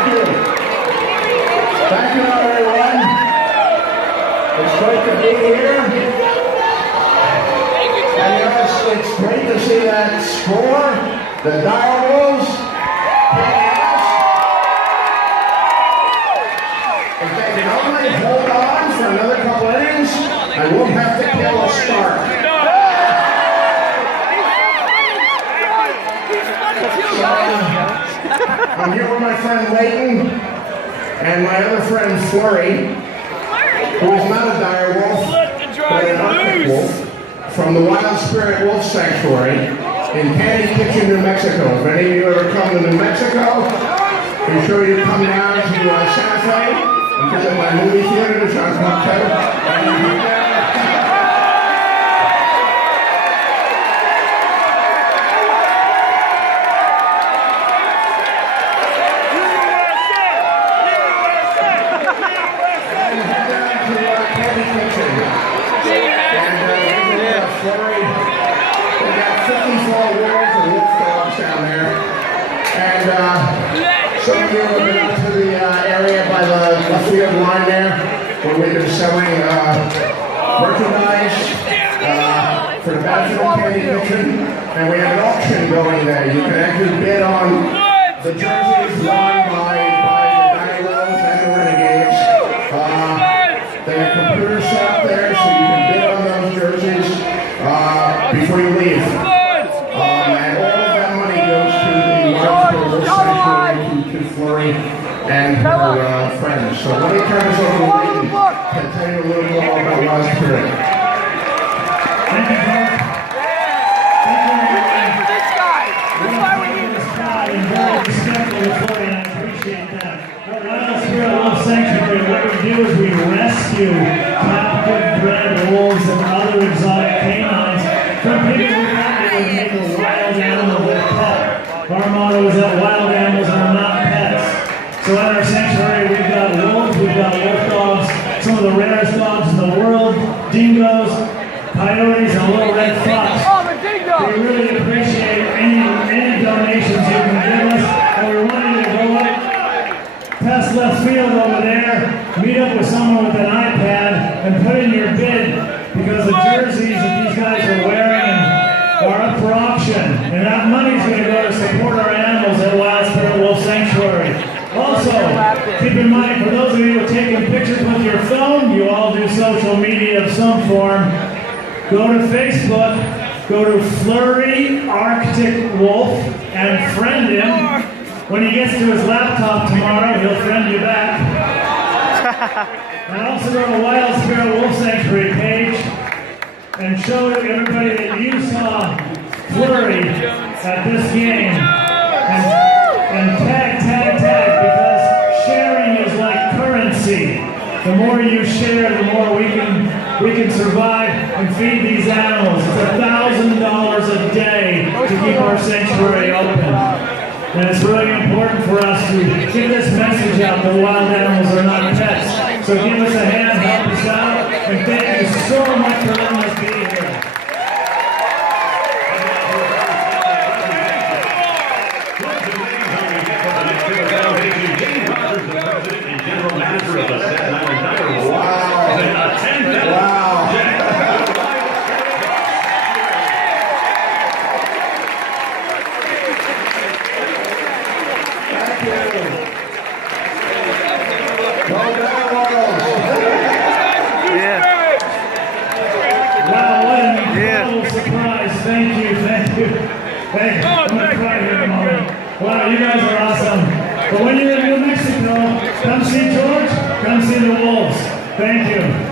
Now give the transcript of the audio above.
Thank you. Thank you, everyone. It's great to be here. And it's great to see that score, the Direwolves. If they can only hold on for another couple innings, I won't have to kill a start. I'm here with my friend Leighton and my other friend Flurry, who is not a dire wolf, but an Arctic wolf, from the Wild Spirit Wolf Sanctuary in Candy Kitchen, New Mexico. If any of you ever come to New Mexico, be sure you come down to Santa Fe and visit my movie theater, the John Cocktail. Some of you have been out to the area by the field line there, where we've been selling merchandise for the benefit of Candy Kitchen, and we have an auction going there. You can actually bid on the jerseys worn by the Direwolves and the Renegades. They have computers set up there, so you can bid on those jerseys before you leave. And all of that money goes to the Wild Sanctuary, to Flurry and her friends. So let me turn this over to Leighton to tell you a little bit more about Wild Spirit. Thank you, Mark. Thank you, everyone. This guy. That's why we need this guy. And very respectful of Flurry, and I appreciate that. At Wild Spirit Wolf Sanctuary, what we do is we rescue captive bred wolves and other exotic canines from people who thought they would make a wild animal their pet. Our motto is that wild animals are not pets. So at our sanctuary, we've got wolves, we've got wolf dogs, some of the rarest dogs in the world, dingoes, coyotes, and little red fox. Oh, the dingo! We really appreciate any donations you can give us, and we want you to go up past left field over there, meet up with someone with an iPad, and put in your bid, because the jerseys that these guys are wearing are up for auction, and that money's going to go to support our animals at Wild Spirit Wolf Sanctuary. Also, keep in mind, for those of you who are taking pictures with your phone, you all do social media of some form. Go to Facebook, go to Flurry Arctic Wolf, and friend him. When he gets to his laptop tomorrow, he'll friend you back. And also go to Wild Spirit Wolf Sanctuary page and show everybody that you saw Flurry at this game. And tag, because sharing is like currency. The more you share, the more we can survive and feed these animals. It's $1,000 a day to keep our sanctuary open. And it's really important for us to get this message out that wild animals are not pets. So give us a hand, help us out, and thank you so much for letting us be here. Thank you. Hey, I'm gonna cry here in a moment. Wow, you guys are awesome. But when you're in New Mexico, come see George, come see the Wolves. Thank you.